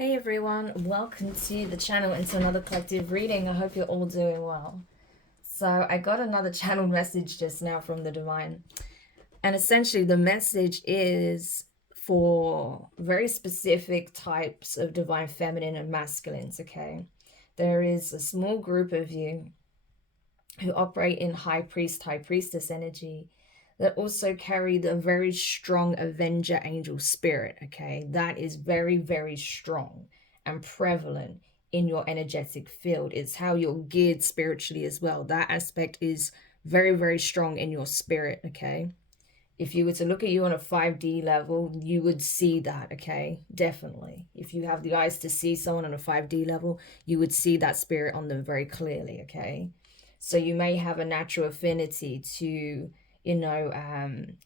Hey everyone, welcome to the channel and to another collective reading. I hope you're all doing well. So I got another channel message just now from the divine. And essentially the message is for very specific types of divine feminine and masculines, okay? There is a small group of you who operate in high priest, high priestess energy that also carry the very strong avenger angel spirit, okay? That is very, very strong and prevalent in your energetic field. It's how you're geared spiritually as well. That aspect is very, very strong in your spirit, okay? If you were to look at you on a 5D level, you would see that, okay? Definitely. If you have the eyes to see someone on a 5D level, you would see that spirit on them very clearly, okay? So you may have a natural affinity to,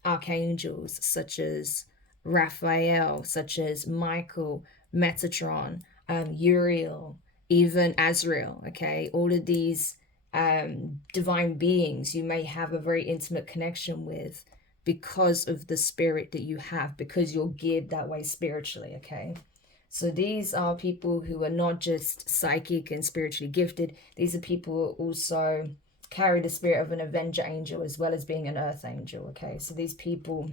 archangels such as Raphael, such as Michael, Metatron, Uriel, even Azrael, okay? All of these divine beings you may have a very intimate connection with because of the spirit that you have, because you're geared that way spiritually, okay? So these are people who are not just psychic and spiritually gifted. These are people who also carry the spirit of an avenger angel as well as being an earth angel, okay? So these people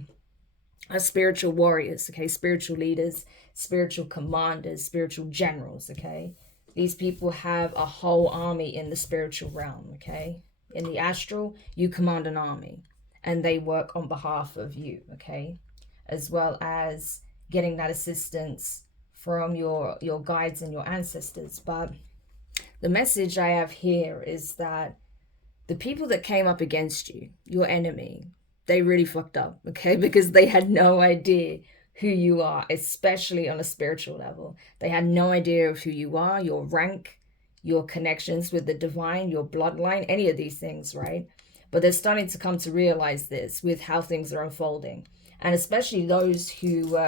are spiritual warriors, okay? Spiritual leaders, spiritual commanders, spiritual generals, okay? These people have a whole army in the spiritual realm, okay? In the astral, you command an army and they work on behalf of you, okay? As well as getting that assistance from your guides and your ancestors. But the message I have here is that the people that came up against you, your enemy, they really fucked up, okay? Because they had no idea who you are, especially on a spiritual level. They had no idea of who you are, your rank, your connections with the divine, your bloodline, any of these things, right? But they're starting to come to realize this with how things are unfolding. And especially those who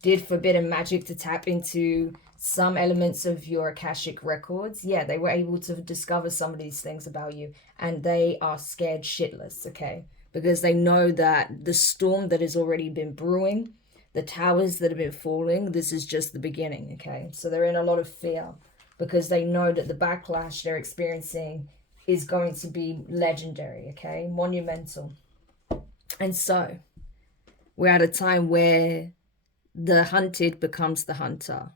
did forbidden magic to tap into some elements of your Akashic records, yeah, they were able to discover some of these things about you, and they are scared shitless, okay? Because they know that the storm that has already been brewing, the towers that have been falling, this is just the beginning, okay? So they're in a lot of fear because they know that the backlash they're experiencing is going to be legendary, okay? Monumental. And so we're at a time where the hunted becomes the hunter.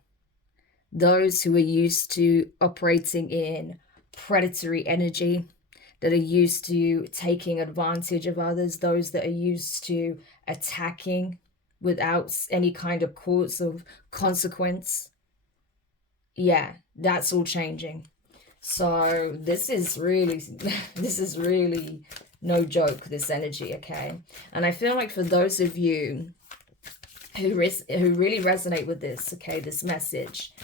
Those who are used to operating in predatory energy, that are used to taking advantage of others, those that are used to attacking without any kind of cause of consequence, yeah, that's all changing. So this is really this is really no joke, this energy, okay? And I feel like for those of you who really resonate with this, okay, this message,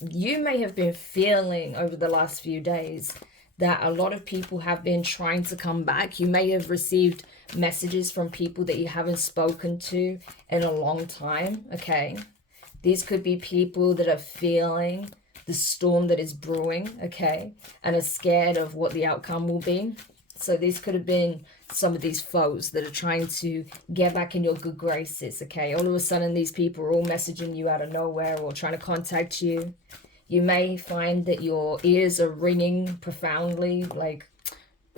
you may have been feeling over the last few days that a lot of people have been trying to come back. You may have received messages from people that you haven't spoken to in a long time, okay? These could be people that are feeling the storm that is brewing, okay, and are scared of what the outcome will be. So these could have been some of these foes that are trying to get back in your good graces, okay? All of a sudden, these people are all messaging you out of nowhere or trying to contact you. You may find that your ears are ringing profoundly, like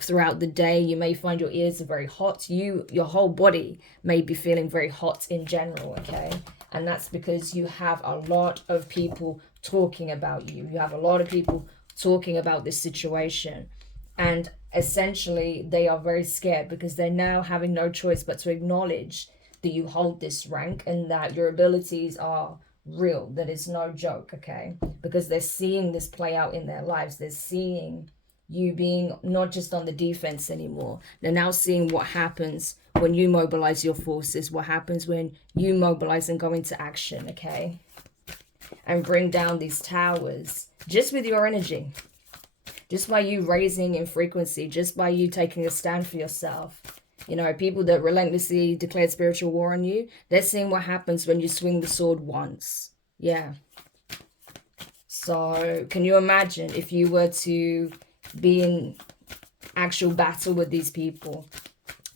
throughout the day. You may find your ears are very hot. Your whole body may be feeling very hot in general, okay? And that's because you have a lot of people talking about you. You have a lot of people talking about this situation. And essentially, they are very scared because they're now having no choice but to acknowledge that you hold this rank and that your abilities are real, that it's no joke, okay? Because they're seeing this play out in their lives. They're seeing you being not just on the defense anymore. They're now seeing what happens when you mobilize your forces, what happens when you mobilize and go into action, okay? And bring down these towers just with your energy. Just by you raising in frequency, just by you taking a stand for yourself. You know, people that relentlessly declared spiritual war on you, they're seeing what happens when you swing the sword once. Yeah. So can you imagine if you were to be in actual battle with these people?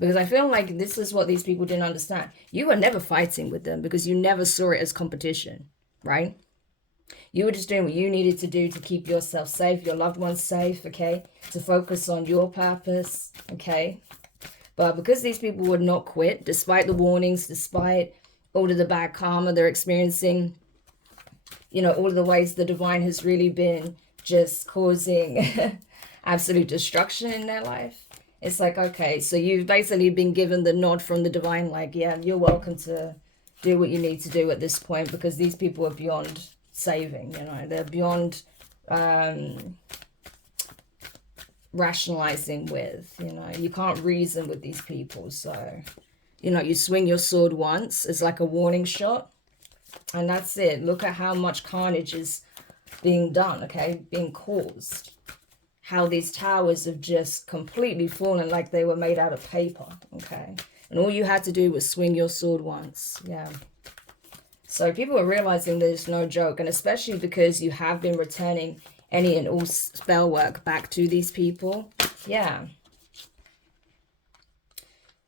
Because I feel like this is what these people didn't understand. You were never fighting with them because you never saw it as competition, right? You were just doing what you needed to do to keep yourself safe, your loved ones safe, okay? To focus on your purpose, okay? But because these people would not quit, despite the warnings, despite all of the bad karma they're experiencing, you know, all of the ways the divine has really been just causing absolute destruction in their life. It's like, okay, so you've basically been given the nod from the divine, like, yeah, you're welcome to do what you need to do at this point, because these people are beyond saving, you know, they're beyond rationalizing with, you know, you can't reason with these people. So, you know, you swing your sword once, it's like a warning shot, and that's it. Look at how much carnage is being done, okay, being caused. How these towers have just completely fallen like they were made out of paper, okay? And all you had to do was swing your sword once, yeah. So people are realizing there's no joke, and especially because you have been returning any and all spell work back to these people, yeah.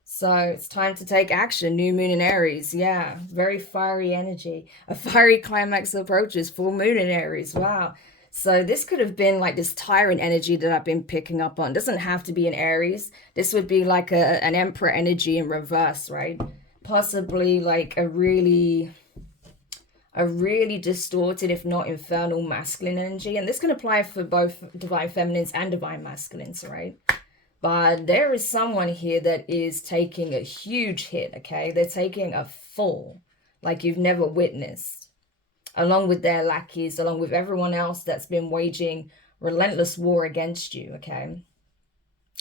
So it's time to take action. New moon in Aries, yeah. Very fiery energy. A fiery climax approaches. Full moon in Aries, wow. So this could have been like this tyrant energy that I've been picking up on. It doesn't have to be in Aries. This would be like an emperor energy in reverse, right? Possibly like a really distorted, if not infernal, masculine energy. And this can apply for both divine feminines and divine masculines, right? But there is someone here that is taking a huge hit, okay? They're taking a fall like you've never witnessed, along with their lackeys, along with everyone else that's been waging relentless war against you, okay?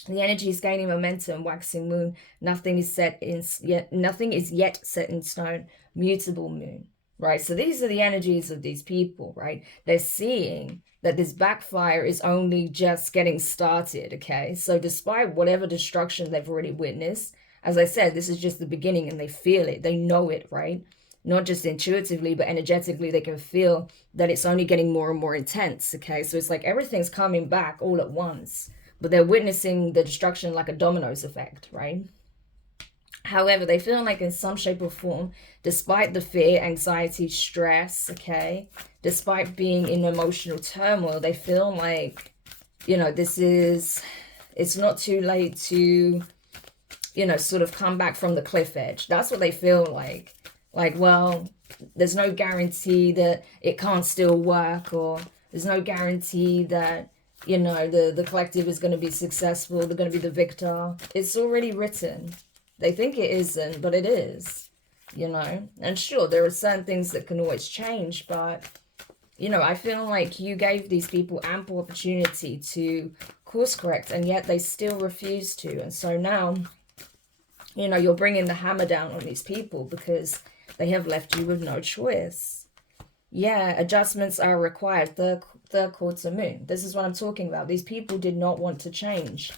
The energy is gaining momentum, waxing moon. Nothing is yet set in stone. Mutable moon, right? So these are the energies of these people, right? They're seeing that this backfire is only just getting started, okay? So despite whatever destruction they've already witnessed, as I said, this is just the beginning, and they feel it. They know it, right? Not just intuitively, but energetically, they can feel that it's only getting more and more intense, okay? So it's like everything's coming back all at once, but they're witnessing the destruction like a dominoes effect, right? However, they feel like in some shape or form, despite the fear, anxiety, stress, okay, despite being in emotional turmoil, they feel like, you know, it's not too late to, you know, sort of come back from the cliff edge. That's what they feel like. Like, well, there's no guarantee that it can't still work, or there's no guarantee that, you know, the collective is going to be successful, they're going to be the victor. It's already written. They think it isn't, but it is, you know. And sure, there are certain things that can always change, but, you know, I feel like you gave these people ample opportunity to course correct, and yet they still refuse to. And so now, you know, you're bringing the hammer down on these people because they have left you with no choice. Yeah, adjustments are required. Third quarter moon. This is what I'm talking about. These people did not want to change.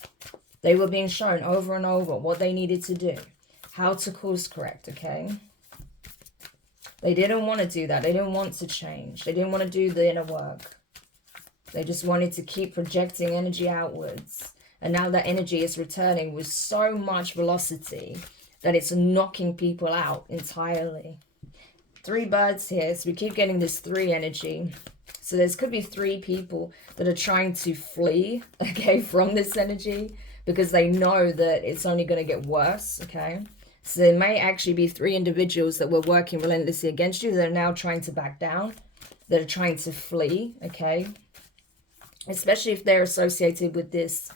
They were being shown over and over what they needed to do, how to course correct, okay? They didn't want to do that. They didn't want to change. They didn't want to do the inner work. They just wanted to keep projecting energy outwards. And now that energy is returning with so much velocity that it's knocking people out entirely. 3 birds here, so we keep getting this 3 energy. So there could be 3 people that are trying to flee, okay, from this energy, because they know that it's only going to get worse, okay? So there may actually be 3 individuals that were working relentlessly against you that are now trying to back down, that are trying to flee, okay? Especially if they're associated with this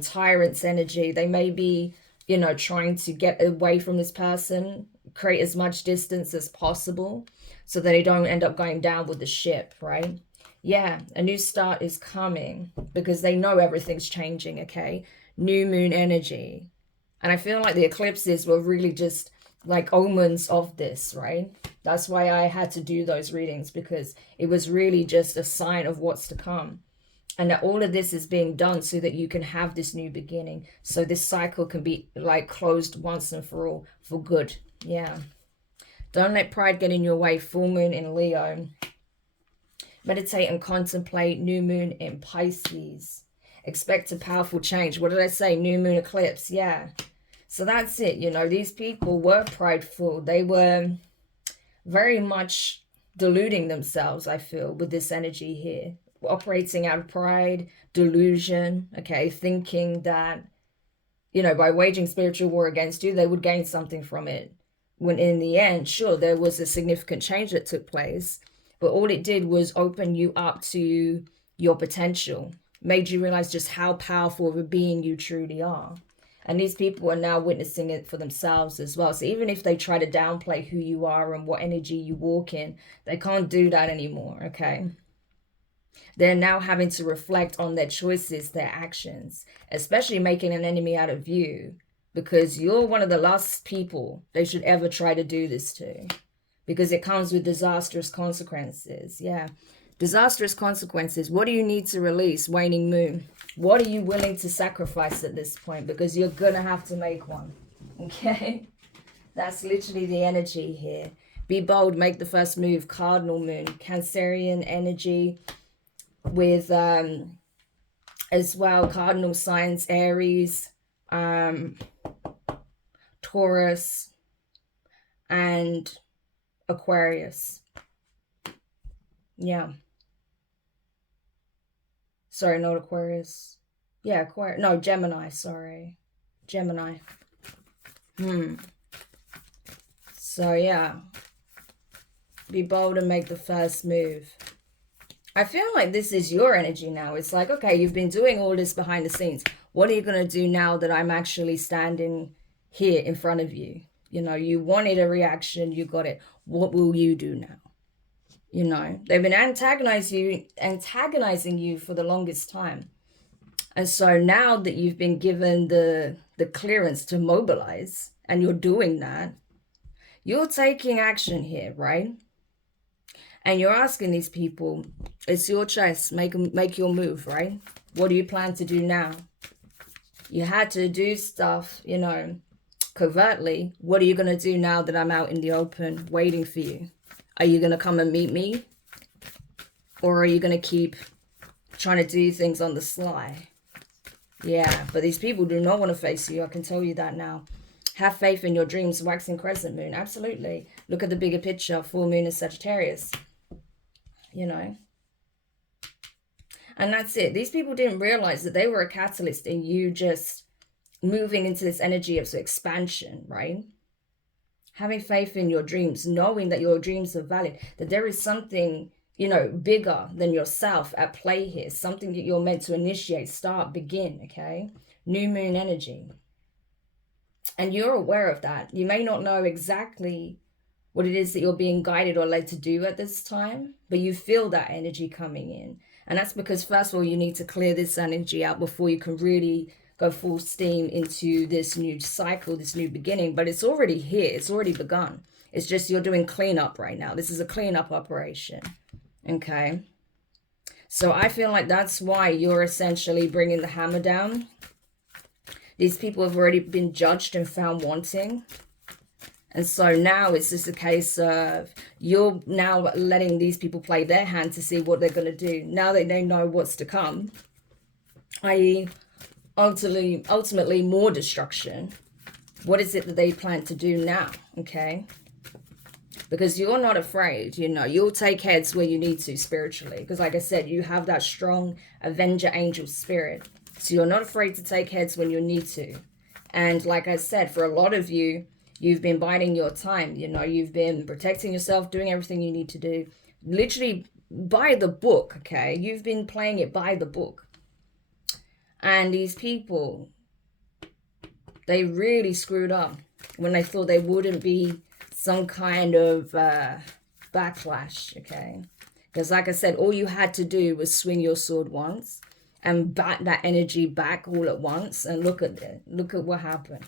tyrant's energy. They may be, you know, trying to get away from this person, create as much distance as possible so that they don't end up going down with the ship, right? Yeah, a new start is coming because they know everything's changing, okay? New moon energy. And I feel like the eclipses were really just like omens of this, right? That's why I had to do those readings, because it was really just a sign of what's to come. And that all of this is being done so that you can have this new beginning. So this cycle can be like closed once and for all, for good. Yeah. Don't let pride get in your way. Full moon in Leo. Meditate and contemplate. New moon in Pisces. Expect a powerful change. What did I say? New moon eclipse. Yeah. So that's it. You know, these people were prideful. They were very much deluding themselves, I feel, with this energy here. Operating out of pride, delusion, okay, thinking that, you know, by waging spiritual war against you, they would gain something from it. When in the end, sure, there was a significant change that took place, but all it did was open you up to your potential, made you realize just how powerful of a being you truly are. And these people are now witnessing it for themselves as well. So even if they try to downplay who you are and what energy you walk in, they can't do that anymore, okay? They're now having to reflect on their choices, their actions, especially making an enemy out of you, because you're one of the last people they should ever try to do this to, because it comes with disastrous consequences. Yeah, disastrous consequences. What do you need to release, waning moon? What are you willing to sacrifice at this point? Because you're gonna have to make one. Okay, that's literally the energy here. Be bold, make the first move. Cardinal moon, Cancerian energy, with as well cardinal signs, Aries, Taurus, and Aquarius. Yeah, sorry, not Aquarius. Yeah, Aquarius. No, Gemini. Sorry, Gemini. So yeah, be bold and make the first move. I feel like this is your energy now. It's like, okay, you've been doing all this behind the scenes. What are you going to do now that I'm actually standing here in front of you? You know, you wanted a reaction, you got it. What will you do now? You know, they've been antagonizing you for the longest time. And so now that you've been given the clearance to mobilize, and you're doing that, you're taking action here, right? And you're asking these people, it's your choice, make your move, right? What do you plan to do now? You had to do stuff, you know, covertly. What are you going to do now that I'm out in the open waiting for you? Are you going to come and meet me? Or are you going to keep trying to do things on the sly? Yeah, but these people do not want to face you. I can tell you that now. Have faith in your dreams, waxing crescent moon. Absolutely. Look at the bigger picture. Full moon is Sagittarius. You know. And that's it. These people didn't realize that they were a catalyst in you just moving into this energy of expansion, right? Having faith in your dreams, knowing that your dreams are valid, that there is something, you know, bigger than yourself at play here, something that you're meant to initiate, start, begin, okay? New moon energy. And you're aware of that. You may not know exactly what it is that you're being guided or led to do at this time, but you feel that energy coming in. And that's because, first of all, you need to clear this energy out before you can really go full steam into this new cycle, this new beginning. But it's already here. It's already begun. It's just you're doing cleanup right now. This is a cleanup operation. Okay? So I feel like that's why you're essentially bringing the hammer down. These people have already been judged and found wanting. And so now it's just a case of you're now letting these people play their hand to see what they're going to do. Now that they know what's to come, i.e. ultimately more destruction. What is it that they plan to do now? Okay? Because you're not afraid, you know. You'll take heads where you need to spiritually. Because like I said, you have that strong Avenger angel spirit. So you're not afraid to take heads when you need to. And like I said, for a lot of you, you've been biding your time. You know, you've been protecting yourself, doing everything you need to do. Literally by the book, okay? You've been playing it by the book. And these people, they really screwed up when they thought there wouldn't be some kind of backlash, okay? Because like I said, all you had to do was swing your sword once and bat that energy back all at once. And look at it. Look at what happened.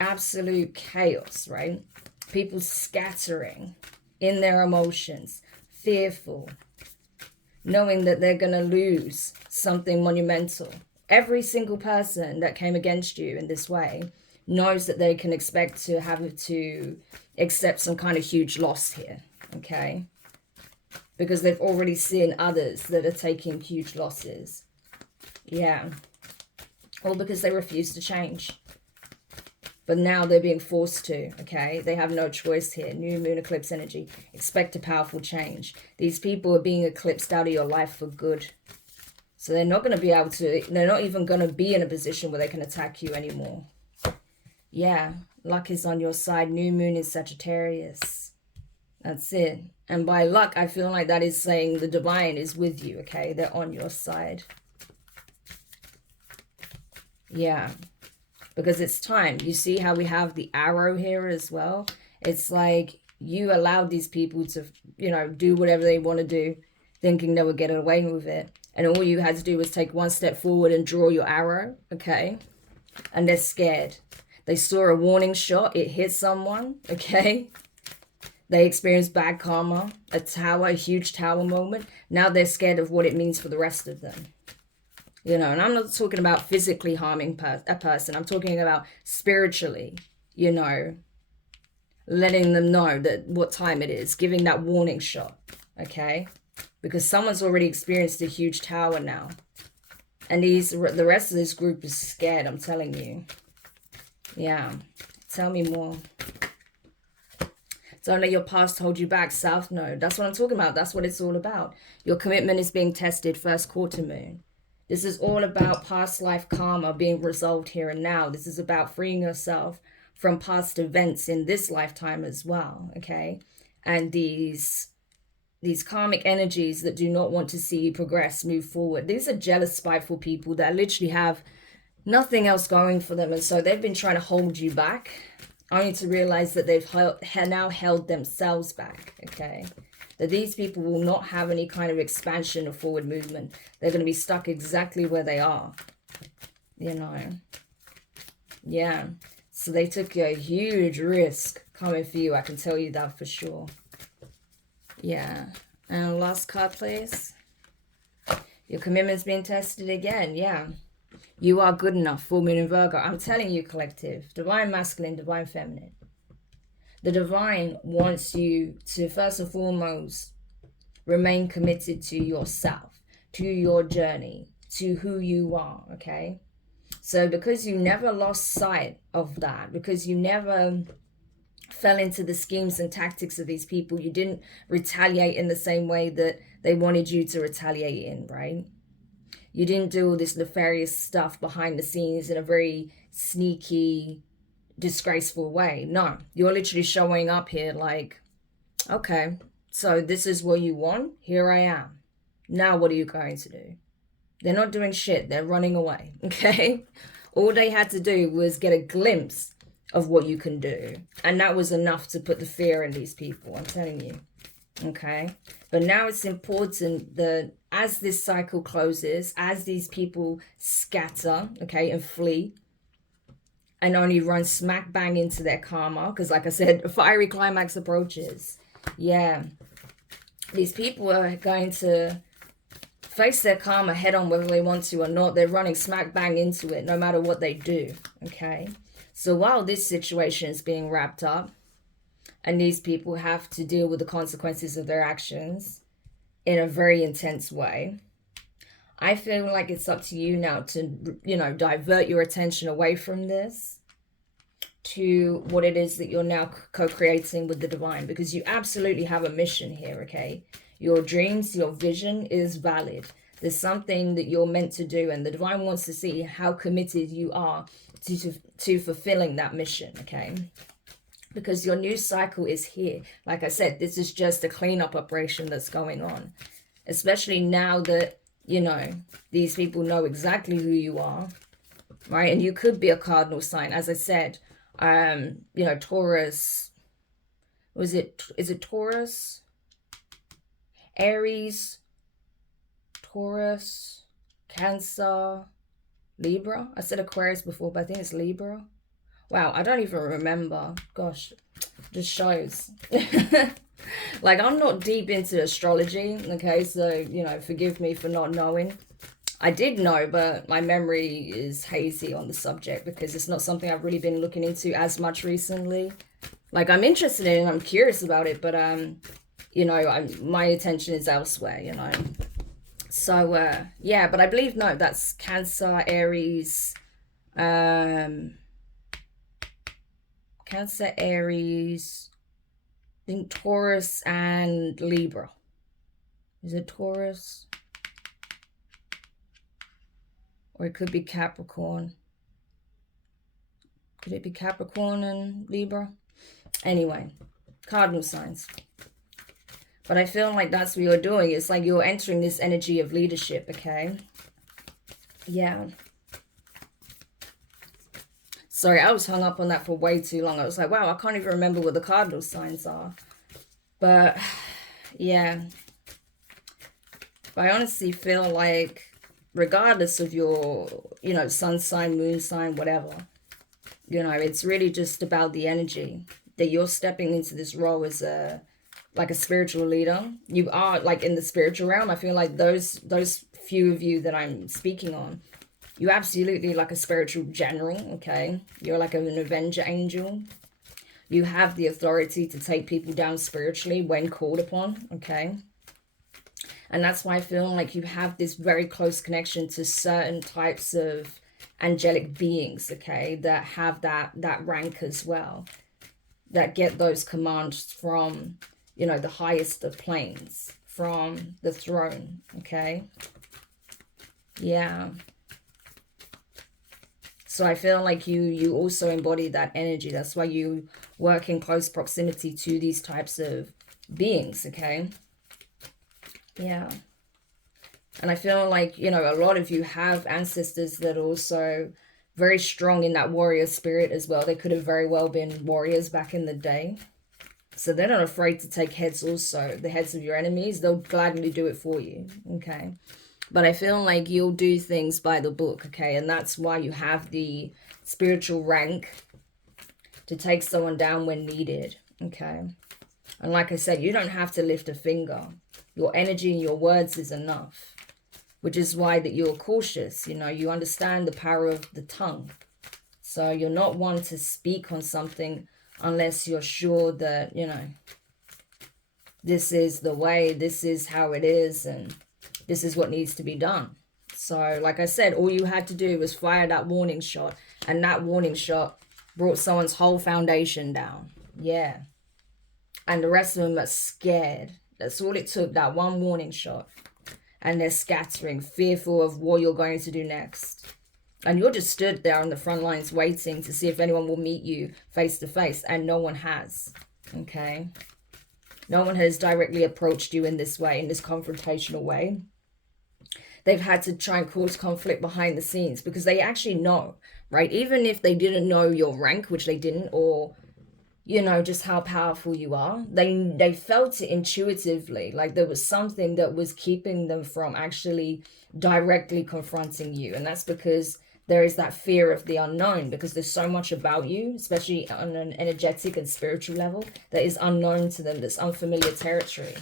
Absolute chaos, right? People scattering in their emotions, fearful, knowing that they're going to lose something monumental. Every single person that came against you in this way knows that they can expect to have to accept some kind of huge loss here, okay? Because they've already seen others that are taking huge losses. Yeah. All because they refuse to change. but now they're being forced to, okay? They have no choice here. New moon eclipse energy. Expect a powerful change. These people are being eclipsed out of your life for good. So they're not going to be able to, they're not even going to be in a position where they can attack you anymore. Yeah, luck is on your side. New moon is Sagittarius. That's it. And by luck, I feel like that is saying the divine is with you, okay? They're on your side. Yeah. Because it's time. You see how we have the arrow here as well? It's like you allowed these people to, you know, do whatever they want to do, thinking they would get away with it. And all you had to do was take one step forward and draw your arrow, okay? And they're scared. They saw a warning shot. It hit someone, okay? They experienced bad karma, a huge tower moment. Now they're scared of what it means for the rest of them. You know, and I'm not talking about physically harming a person. I'm talking about spiritually, you know, letting them know that what time it is, giving that warning shot, okay? Because someone's already experienced a huge tower now. And the rest of this group is scared, I'm telling you. Yeah, tell me more. Don't let your past hold you back, South Node. That's what I'm talking about. That's what it's all about. Your commitment is being tested, first quarter moon. This is all about past life karma being resolved here and now. This is about freeing yourself from past events in this lifetime as well, okay? And these karmic energies that do not want to see you progress, move forward. These are jealous, spiteful people that literally have nothing else going for them. And so they've been trying to hold you back, only to realize that they've now held themselves back, okay? That these people will not have any kind of expansion or forward movement. They're going to be stuck exactly where they are, you know? Yeah. So they took a huge risk coming for you. I can tell you that for sure. Yeah. And last card, please. Your commitment's being tested again. Yeah. You are good enough, full moon in Virgo. I'm telling you, collective. Divine masculine, divine feminine. The divine wants you to, first and foremost, remain committed to yourself, to your journey, to who you are, okay? So because you never lost sight of that, because you never fell into the schemes and tactics of these people, you didn't retaliate in the same way that they wanted you to retaliate in, right? You didn't do all this nefarious stuff behind the scenes in a very sneaky, disgraceful way. No, you're literally showing up here like, okay, so this is what you want. Here I am. Now what are you going to do? They're not doing shit. They're running away, okay? All they had to do was get a glimpse of what you can do. And that was enough to put the fear in these people, I'm telling you. Okay, but now it's important that as this cycle closes, as these people scatter, okay, and flee, and only run smack bang into their karma, because like I said, a fiery climax approaches. Yeah, these people are going to face their karma head on whether they want to or not. They're running smack bang into it no matter what they do, okay? So while this situation is being wrapped up, and these people have to deal with the consequences of their actions in a very intense way, I feel like it's up to you now to, you know, divert your attention away from this to what it is that you're now co-creating with the divine, because you absolutely have a mission here, okay? Your dreams, your vision is valid. There's something that you're meant to do, and the divine wants to see how committed you are to fulfilling that mission, okay? Because your new cycle is here. Like I said, this is just a cleanup operation that's going on. Especially now that, you know, these people know exactly who you are, right? And you could be a cardinal sign. As I said, you know, Taurus, is it Taurus? Aries, Taurus, Cancer, Libra. I said Aquarius before, but I think it's Libra. Wow, I don't even remember. Gosh, just shows. Like, I'm not deep into astrology, okay? So, you know, forgive me for not knowing. I did know, but my memory is hazy on the subject because it's not something I've really been looking into as much recently. Like, I'm interested in it, I'm curious about it, but, you know, my attention is elsewhere, you know? So, yeah, but I believe, no, that's Cancer, Aries, Cancer, Aries, I think Taurus and Libra. Is it Taurus? Or it could be Capricorn. Could it be Capricorn and Libra? Anyway, cardinal signs. But I feel like that's what you're doing. It's like you're entering this energy of leadership, okay? Yeah. Sorry, I was hung up on that for way too long. I was like, wow, I can't even remember what the cardinal signs are. But, yeah. But I honestly feel like, regardless of your, you know, sun sign, moon sign, whatever, you know, it's really just about the energy that you're stepping into this role as a, like a spiritual leader. You are like in the spiritual realm. I feel like those few of you that I'm speaking on, you absolutely like a spiritual general, okay? You're like an avenger angel. You have the authority to take people down spiritually when called upon, okay? And that's why I feel like you have this very close connection to certain types of angelic beings, okay, that have that rank as well, that get those commands from, you know, the highest of planes, from the throne, okay? Yeah. So I feel like you also embody that energy. That's why you work in close proximity to these types of beings, okay? Yeah. And I feel like, you know, a lot of you have ancestors that are also very strong in that warrior spirit as well. They could have very well been warriors back in the day. So they're not afraid to take heads also. The heads of your enemies, they'll gladly do it for you, okay? But I feel like you'll do things by the book, okay? And that's why you have the spiritual rank to take someone down when needed, okay? And like I said, you don't have to lift a finger. Your energy and your words is enough, which is why that you're cautious. You know, you understand the power of the tongue. So you're not one to speak on something unless you're sure that, you know, this is the way, this is how it is, and this is what needs to be done. So, like I said, all you had to do was fire that warning shot, and that warning shot brought someone's whole foundation down. Yeah. And the rest of them are scared. That's all it took, that one warning shot. And they're scattering, fearful of what you're going to do next. And you're just stood there on the front lines waiting to see if anyone will meet you face to face. And no one has. Okay? No one has directly approached you in this way, in this confrontational way. They've had to try and cause conflict behind the scenes because they actually know, right? Even if they didn't know your rank, which they didn't, or, you know, just how powerful you are, they felt it intuitively. Like there was something that was keeping them from actually directly confronting you. And that's because there is that fear of the unknown, because there's so much about you, especially on an energetic and spiritual level, that is unknown to them, that's unfamiliar territory.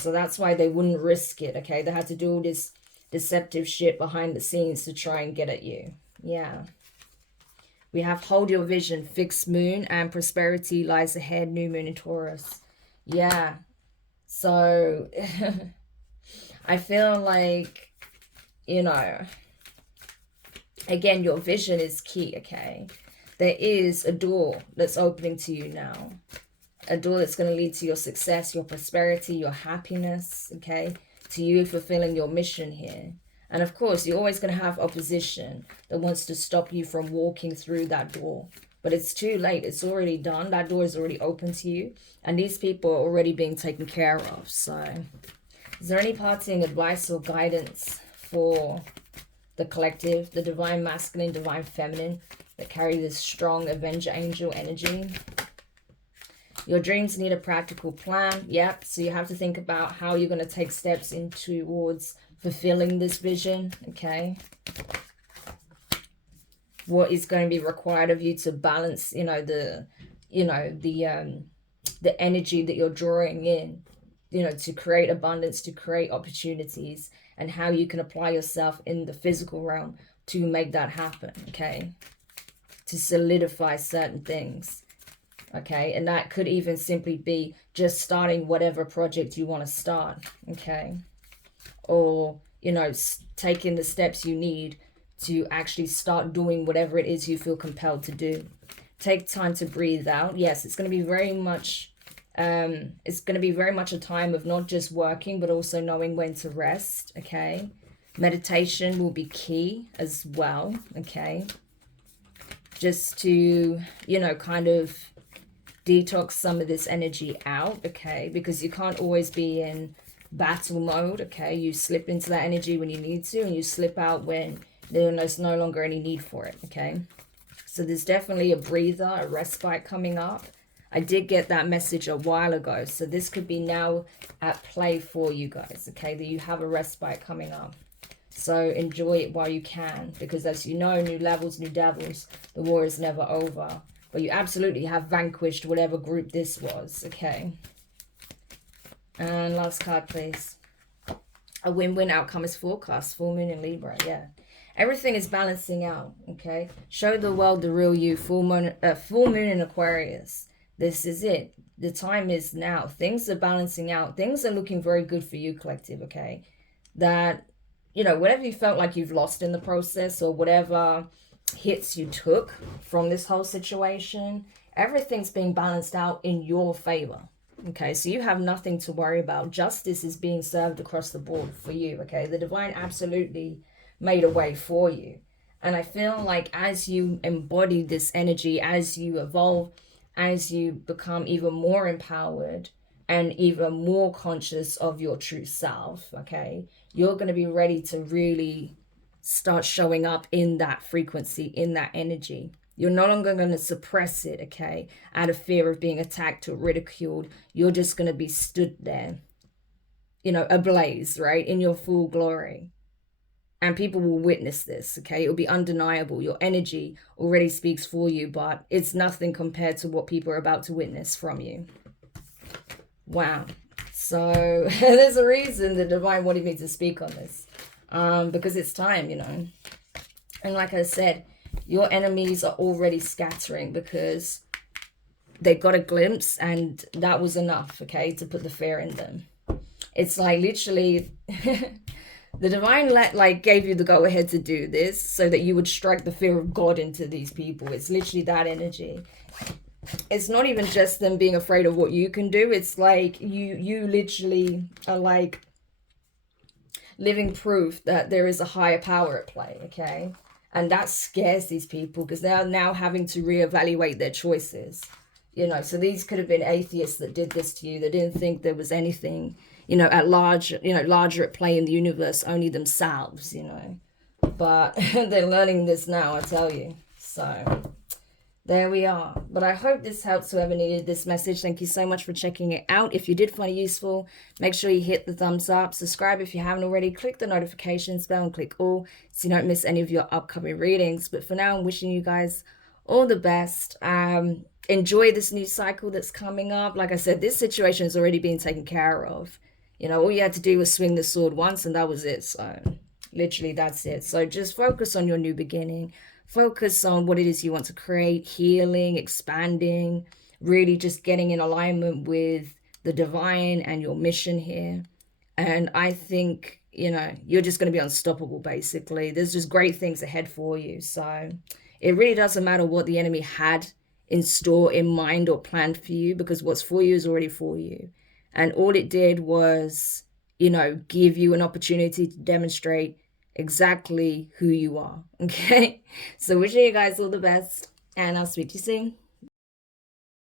So that's why they wouldn't risk it, okay? They had to do all this deceptive shit behind the scenes to try and get at you. Yeah. We have hold your vision, fixed moon, and prosperity lies ahead, new moon in Taurus. Yeah. So I feel like, you know, again, your vision is key, okay? There is a door that's opening to you now. A door that's going to lead to your success, your prosperity, your happiness, okay? To you fulfilling your mission here. And of course, you're always going to have opposition that wants to stop you from walking through that door. But it's too late. It's already done. That door is already open to you. And these people are already being taken care of. So, is there any parting advice or guidance for the collective, the divine masculine, divine feminine, that carry this strong avenger angel energy? Your dreams need a practical plan. Yep. So you have to think about how you're going to take steps in towards fulfilling this vision. Okay. What is going to be required of you to balance, you know, the energy that you're drawing in, you know, to create abundance, to create opportunities, and how you can apply yourself in the physical realm to make that happen. Okay. To solidify certain things. Okay, and that could even simply be just starting whatever project you want to start, okay? Or, you know, taking the steps you need to actually start doing whatever it is you feel compelled to do. Take time to breathe out. Yes, it's going to be very much a time of not just working, but also knowing when to rest, okay? Meditation will be key as well, okay? Just to, you know, kind of detox some of this energy out, okay? Because you can't always be in battle mode, okay? You slip into that energy when you need to, and you slip out when there's no longer any need for it, okay? So there's definitely a breather, a respite coming up. I did get that message a while ago. So this could be now at play for you guys, okay? That you have a respite coming up. So enjoy it while you can. Because as you know, new levels, new devils. The war is never over. But you absolutely have vanquished whatever group this was, okay? And last card, please. A win-win outcome is forecast. Full moon in Libra, yeah. Everything is balancing out, okay? Show the world the real you. Full moon in Aquarius. This is it. The time is now. Things are balancing out. Things are looking very good for you, collective, okay? That, you know, whatever you felt like you've lost in the process, or whatever hits you took from this whole situation, everything's being balanced out in your favor, okay? So you have nothing to worry about. Justice is being served across the board for you, okay? The divine absolutely made a way for you. And I feel like as you embody this energy, as you evolve, as you become even more empowered and even more conscious of your true self, okay, you're going to be ready to really start showing up in that frequency, in that energy. You're no longer going to suppress it, okay, out of fear of being attacked or ridiculed. You're just going to be stood there, you know, ablaze, right, in your full glory. And people will witness this, okay? It'll be undeniable. Your energy already speaks for you, but it's nothing compared to what people are about to witness from you. Wow. So there's a reason the divine wanted me to speak on this. Because it's time, you know. And like I said, your enemies are already scattering because they got a glimpse, and that was enough, okay, to put the fear in them. It's like literally... The divine gave you the go ahead to do this so that you would strike the fear of God into these people. It's literally that energy. It's not even just them being afraid of what you can do. It's like you literally are like living proof that there is a higher power at play, okay? And that scares these people because they are now having to reevaluate their choices. You know, so these could have been atheists that did this to you. They didn't think there was anything, you know, at large, you know, larger at play in the universe, only themselves, you know. But they're learning this now, I tell you. So there we are. But I hope this helps whoever needed this message. Thank you so much for checking it out. If you did find it useful, make sure you hit the thumbs up. Subscribe if you haven't already. Click the notifications bell and click all so you don't miss any of your upcoming readings. But for now, I'm wishing you guys all the best. Enjoy this new cycle that's coming up. Like I said, this situation has already been taken care of. You know, all you had to do was swing the sword once and that was it. So literally that's it. So just focus on your new beginning. Focus on what it is you want to create, healing, expanding, really just getting in alignment with the divine and your mission here. And I think, you know, you're just going to be unstoppable, basically. There's just great things ahead for you. So it really doesn't matter what the enemy had in store, in mind, or planned for you, because what's for you is already for you. And all it did was, you know, give you an opportunity to demonstrate exactly who you are. Okay? So wishing you guys all the best, and I'll speak to you soon.